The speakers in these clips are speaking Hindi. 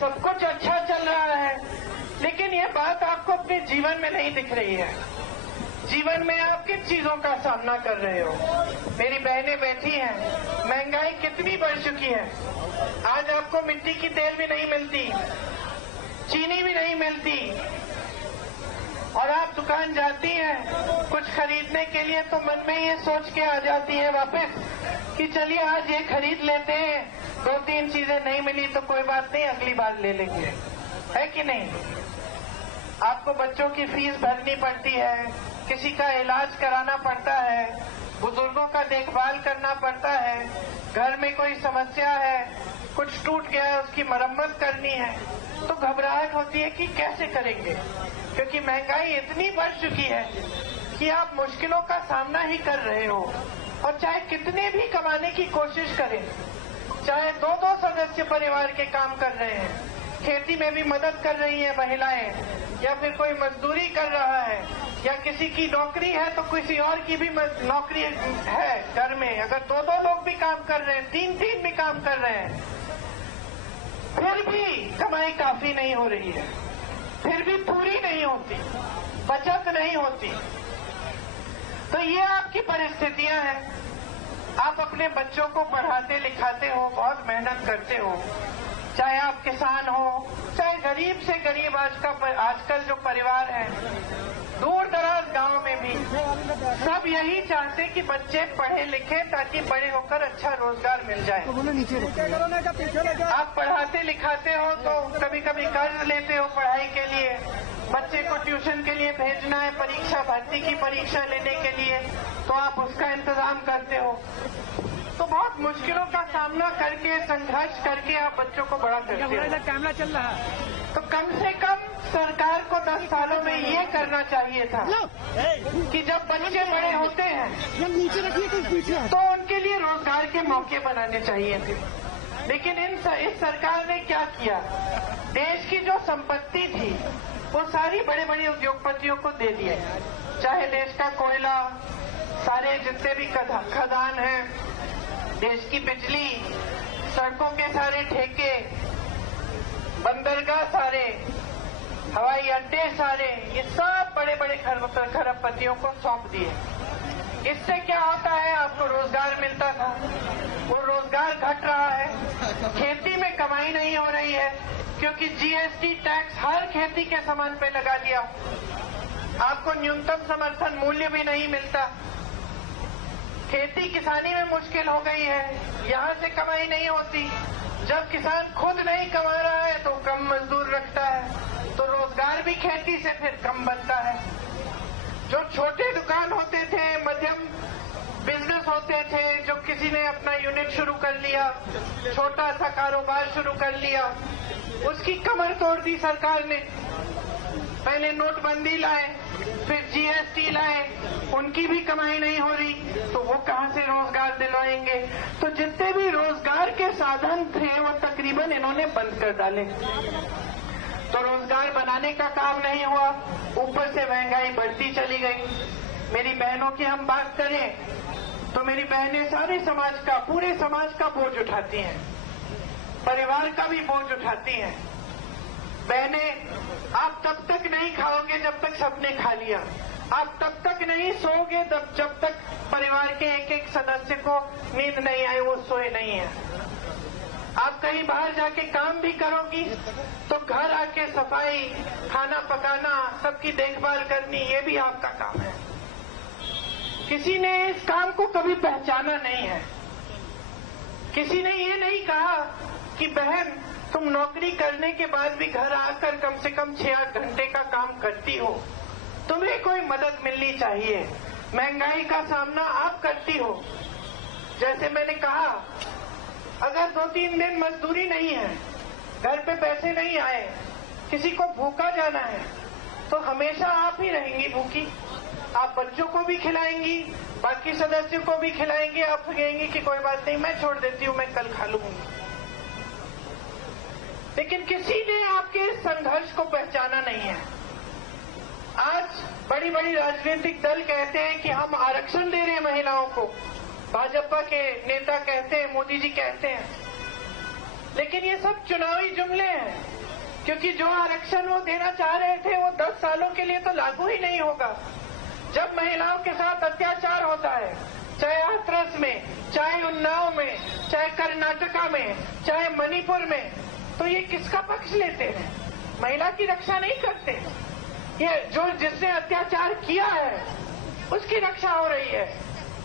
सब कुछ अच्छा चल रहा है, लेकिन ये बात आपको अपने जीवन में नहीं दिख रही है। जीवन में आप किन चीजों का सामना कर रहे हो? मेरी बहनें बैठी हैं, महंगाई कितनी बढ़ चुकी है। आज आपको मिट्टी की तेल भी नहीं मिलती, चीनी भी नहीं मिलती, और आप दुकान जाती हैं कुछ खरीदने के लिए तो मन में ये सोच के आ जाती है वापस कि चलिए आज ये खरीद लेते हैं, 2-3 चीजें नहीं मिली तो कोई बात नहीं, अगली बार ले लेंगे, है कि नहीं? आपको बच्चों की फीस भरनी पड़ती है, किसी का इलाज कराना पड़ता है, बुजुर्गों का देखभाल करना पड़ता है, घर में कोई समस्या है, कुछ टूट गया है उसकी मरम्मत करनी है, तो घबराहट होती है कि कैसे करेंगे, क्योंकि महंगाई इतनी बढ़ चुकी है कि आप मुश्किलों का सामना ही कर रहे हो। और चाहे कितने भी कमाने की कोशिश करें, चाहे 2-2 सदस्य परिवार के काम कर रहे हैं, खेती में भी मदद कर रही है महिलाएं, या फिर कोई मजदूरी कर रहा है, या किसी की नौकरी है तो किसी और की भी नौकरी है घर में, अगर 2-2 लोग भी काम कर रहे हैं, 3-3 भी काम कर रहे हैं, फिर भी कमाई काफी नहीं हो रही है, फिर भी पूरी नहीं होती, बचत नहीं होती। तो ये आपकी परिस्थितियां हैं। आप अपने बच्चों को पढ़ाते लिखाते हो, बहुत मेहनत करते हो, चाहे आप किसान हो, चाहे गरीब से गरीब आजकल जो परिवार है, दूर दराज गांव में भी सब यही चाहते कि बच्चे पढ़े लिखे ताकि बड़े होकर अच्छा रोजगार मिल जाए। आप पढ़ाते लिखाते हो तो कभी कभी कर्ज लेते हो पढ़ाई के लिए, बच्चे को ट्यूशन के लिए भेजना है, परीक्षा भर्ती की परीक्षा लेने के लिए, तो आप उसका इंतजाम करते हो। तो बहुत मुश्किलों का सामना करके, संघर्ष करके आप बच्चों को बड़ा करते हो। कैमरा चल रहा है तो कम से कम सरकार को 10 सालों में ये करना चाहिए था कि जब बच्चे बड़े होते हैं नीचे रखिए कुछ पीछे, तो उनके लिए रोजगार के मौके बनाने चाहिए थे। लेकिन इस सरकार ने क्या किया? देश की जो संपत्ति थी वो सारी बड़े बड़े उद्योगपतियों को दे दिए, चाहे देश का कोयला, सारे जितने भी खदान हैं, देश की बिजली, सड़कों के सारे ठेके, बंदरगाह सारे, हवाई अड्डे सारे, ये सब बड़े बड़े खरबपतियों को सौंप दिए। इससे क्या होता है? आपको रोजगार मिलता था, वो रोजगार घट रहा है, खेती में कमाई नहीं हो रही है, क्योंकि जीएसटी टैक्स हर खेती के सामान पे लगा दिया, आपको न्यूनतम समर्थन मूल्य भी नहीं मिलता, खेती किसानी में मुश्किल हो गई है, यहाँ से कमाई नहीं होती। जब किसान खुद नहीं कमा रहा है तो कम मजदूर रखता है, तो रोजगार भी खेती से फिर कम बनता है। जो छोटे दुकान होते थे, मध्यम बिजनेस होते थे, जो किसी ने अपना यूनिट शुरू कर लिया, छोटा सा कारोबार शुरू कर लिया, उसकी कमर तोड़ दी सरकार ने। पहले नोटबंदी लाए, फिर जीएसटी लाए, उनकी भी कमाई नहीं हो रही, तो वो कहां से रोजगार दिलवाएंगे? तो जितने भी रोजगार के साधन थे वो तकरीबन इन्होंने बंद कर डाले। तो रोजगार बनाने का काम नहीं हुआ, ऊपर से महंगाई बढ़ती चली गई। मेरी बहनों की हम बात करें तो मेरी बहनें सारे समाज का, पूरे समाज का बोझ उठाती हैं, परिवार का भी बोझ उठाती हैं। बहनें, आप तब तक नहीं खाओगे जब तक सबने खा लिया, आप तब तक नहीं सोओगे जब तक परिवार के एक एक सदस्य को नींद नहीं आए, वो सोए नहीं है। आप कहीं बाहर जाके काम भी करोगी तो घर आके सफाई, खाना पकाना, सबकी देखभाल करनी, ये भी आपका काम है। किसी ने इस काम को कभी पहचाना नहीं है। किसी ने ये नहीं कहा कि बहन तुम नौकरी करने के बाद भी घर आकर कम से कम 6-8 घंटे का काम करती हो, तुम्हें कोई मदद मिलनी चाहिए। महंगाई का सामना आप करती हो। जैसे मैंने कहा, अगर 2-3 दिन मजदूरी नहीं है, घर पे पैसे नहीं आए, किसी को भूखा जाना है, तो हमेशा आप ही रहेंगी भूखी। आप बच्चों को भी खिलाएंगी, बाकी सदस्यों को भी खिलाएंगे, आप कहेंगे कि कोई बात नहीं, मैं छोड़ देती हूँ, मैं कल खा लूंगी। लेकिन किसी ने आपके इस संघर्ष को पहचाना नहीं है। आज बड़ी बड़ी राजनीतिक दल कहते हैं कि हम आरक्षण दे रहे हैं महिलाओं को, भाजपा के नेता कहते हैं, मोदी जी कहते हैं, लेकिन ये सब चुनावी जुमले हैं, क्योंकि जो आरक्षण वो देना चाह रहे थे वो 10 सालों के लिए तो लागू ही नहीं होगा। जब महिलाओं के साथ अत्याचार होता है, चाहे हाथरस में, चाहे उन्नाव में, चाहे कर्नाटका में, चाहे मणिपुर में, तो ये किसका पक्ष लेते हैं? महिला की रक्षा नहीं करते। ये जो जिसने अत्याचार किया है उसकी रक्षा हो रही है।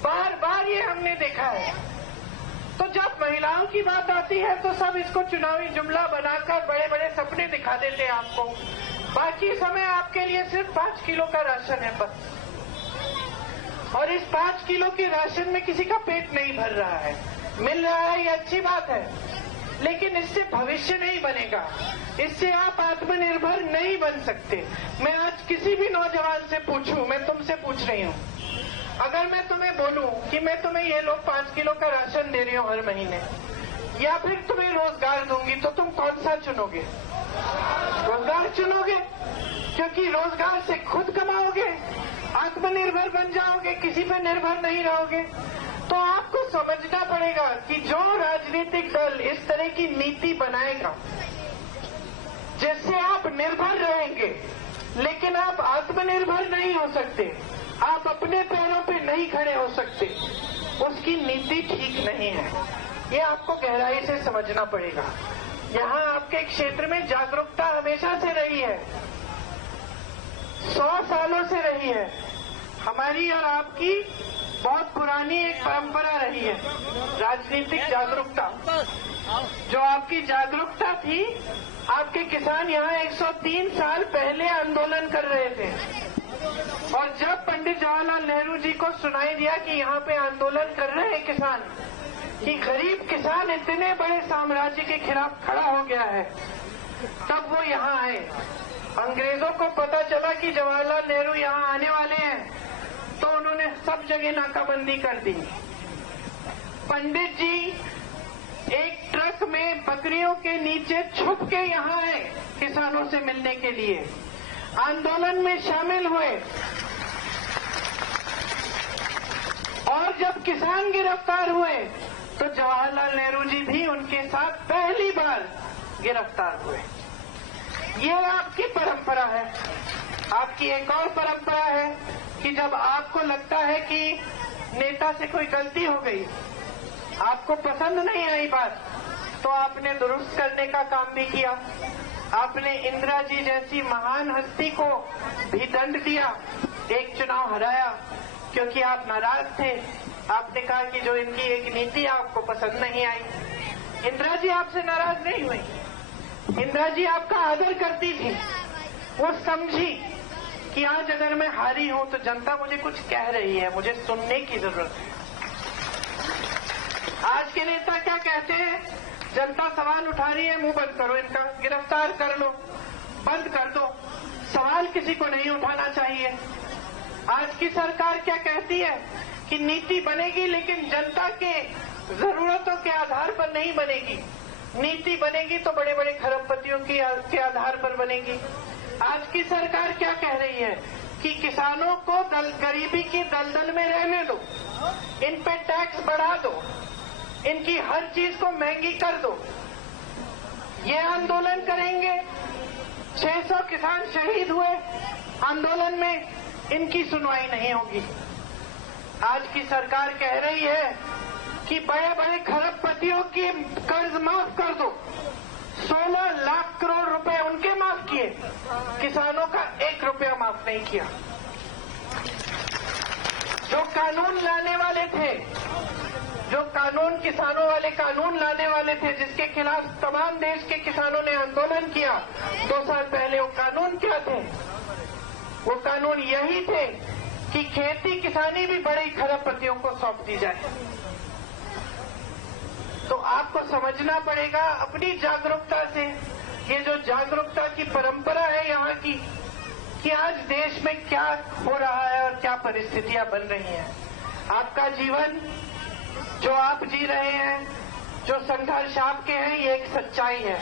बार बार ये हमने देखा है। तो जब महिलाओं की बात आती है तो सब इसको चुनावी जुमला बनाकर बड़े बड़े सपने दिखा देते हैं आपको। बाकी समय आपके लिए सिर्फ 5 किलो का राशन है बस। और इस 5 किलो के राशन में किसी का पेट नहीं भर रहा है। मिल रहा है, ये अच्छी बात है, लेकिन इससे भविष्य नहीं बनेगा। इससे आप आत्मनिर्भर नहीं बन सकते। मैं आज किसी भी नौजवान से पूछूं, मैं तुमसे पूछ रही हूं, अगर मैं तुम्हें बोलूं कि मैं तुम्हें ये लोग 5 किलो का राशन दे रही हूं हर महीने, या फिर तुम्हें रोजगार दूंगी, तो तुम कौन सा चुनोगे? रोजगार चुनोगे, क्योंकि रोजगार से खुद कमाओगे, आत्मनिर्भर बन जाओगे, किसी पे निर्भर नहीं रहोगे। तो आपको समझना पड़ेगा कि जो राजनीतिक दल इस तरह की नीति बनाएगा जिससे आप निर्भर रहेंगे लेकिन आप आत्मनिर्भर नहीं हो सकते, आप अपने पैरों पे नहीं खड़े हो सकते, उसकी नीति ठीक नहीं है। ये आपको गहराई से समझना पड़ेगा। यहाँ आपके क्षेत्र में जागरूकता हमेशा से रही है, 100 सालों से रही है। हमारी और आपकी बहुत पुरानी एक परंपरा रही है, राजनीतिक जागरूकता। जो आपकी जागरूकता थी, आपके किसान यहाँ 103 साल पहले आंदोलन कर रहे थे, और जब पंडित जवाहरलाल नेहरू जी को सुनाई दिया कि यहाँ पे आंदोलन कर रहे हैं किसान, कि गरीब किसान इतने बड़े साम्राज्य के खिलाफ खड़ा हो गया है, तब वो यहाँ आए। अंग्रेजों को पता चला कि जवाहरलाल नेहरू यहाँ आने वाले हैं, तो उन्होंने सब जगह नाकाबंदी कर दी। पंडित जी एक ट्रक में बकरियों के नीचे छुप के यहाँ आए किसानों से मिलने के लिए, आंदोलन में शामिल हुए, और जब किसान गिरफ्तार हुए तो जवाहरलाल नेहरू जी भी उनके साथ पहली बार गिरफ्तार हुए। ये आपकी परंपरा है। आपकी एक और परंपरा है कि जब आपको लगता है कि नेता से कोई गलती हो गई, आपको पसंद नहीं आई बात, तो आपने दुरुस्त करने का काम भी किया। आपने इंदिरा जी जैसी महान हस्ती को भी दंड दिया, एक चुनाव हराया क्योंकि आप नाराज थे। आपने कहा कि जो इनकी एक नीति आपको पसंद नहीं आई। इंदिरा जी आपसे नाराज नहीं हुई, इंदिरा जी आपका आदर करती थी। वो समझी कि आज अगर मैं हारी हूं तो जनता मुझे कुछ कह रही है, मुझे सुनने की जरूरत है। आज के नेता क्या कहते हैं? जनता सवाल उठा रही है, मुंह बंद करो, इनका गिरफ्तार कर लो, बंद कर दो, सवाल किसी को नहीं उठाना चाहिए। आज की सरकार क्या कहती है कि नीति बनेगी लेकिन जनता के जरूरतों के आधार पर नहीं बनेगी। नीति बनेगी तो बड़े बड़े खरबपतियों के आधार पर बनेगी। आज की सरकार क्या कह रही है कि किसानों को गरीबी की दलदल में रहने दो, इन पे टैक्स बढ़ा दो, इनकी हर चीज को महंगी कर दो। ये आंदोलन करेंगे, 600 किसान शहीद हुए आंदोलन में, इनकी सुनवाई नहीं होगी। आज की सरकार कह रही है कि बड़े बड़े खरबपतियों की कर्ज माफ कर दो, 16 लाख करोड़ रुपए उनके माफ किए, किसानों का 1 रुपया माफ नहीं किया। जो कानून लाने वाले थे, जो कानून किसानों वाले कानून लाने वाले थे, जिसके खिलाफ तमाम देश के किसानों ने आंदोलन किया 2 साल पहले, वो कानून क्या थे? वो कानून यही थे कि खेती किसानी भी बड़े खरबपतियों को सौंप दी जाए। तो आपको समझना पड़ेगा अपनी जागरूकता से, ये जो जागरूकता की परंपरा है यहाँ की, कि आज देश में क्या हो रहा है और क्या परिस्थितियां बन रही हैं। आपका जीवन जो आप जी रहे हैं, जो संघर्ष आपके हैं, ये एक सच्चाई है।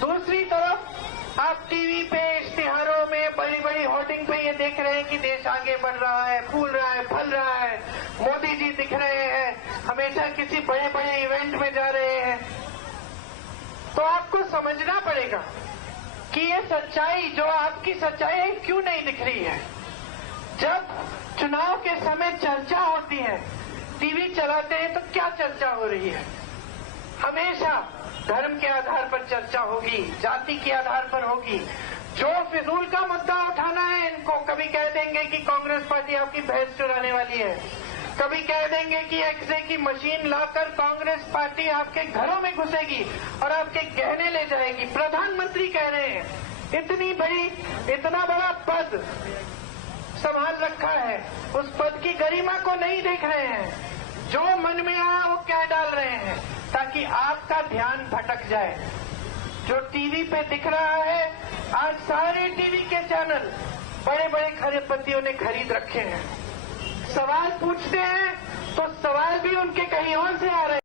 दूसरी तरफ आप टीवी पे, इश्तिहारों में, बड़ी बड़ी होर्डिंग पे ये देख रहे हैं कि देश आगे बढ़ रहा है, फूल रहा है, फल रहा है, मोदी जी दिख रहे हैं, हमेशा किसी बड़े बड़े इवेंट में जा रहे हैं। तो आपको समझना पड़ेगा कि ये सच्चाई जो आपकी सच्चाई है क्यों नहीं दिख रही है। जब चुनाव के समय चर्चा होती है, टीवी चलाते हैं तो क्या चर्चा हो रही है? हमेशा धर्म के आधार पर चर्चा होगी, जाति के आधार पर होगी। जो फिजूल का मुद्दा उठाना है इनको, कभी कह देंगे कि कांग्रेस पार्टी आपकी भैंस चुराने वाली है, कभी कह देंगे कि एक्सरे की मशीन लाकर कांग्रेस पार्टी आपके घरों में घुसेगी और आपके गहने ले जाएगी। प्रधानमंत्री कह रहे हैं इतना बड़ा पद संभाल रखा है, उस पद की गरिमा को नहीं देख रहे हैं। जो मन में आया वो कह डाल रहे हैं ताकि आपका ध्यान भटक जाए। जो टीवी पे दिख रहा है, आज सारे टीवी के चैनल बड़े बड़े खरबपतियों ने खरीद रखे हैं। सवाल पूछते हैं तो सवाल भी उनके कहीं और से आ रहे हैं।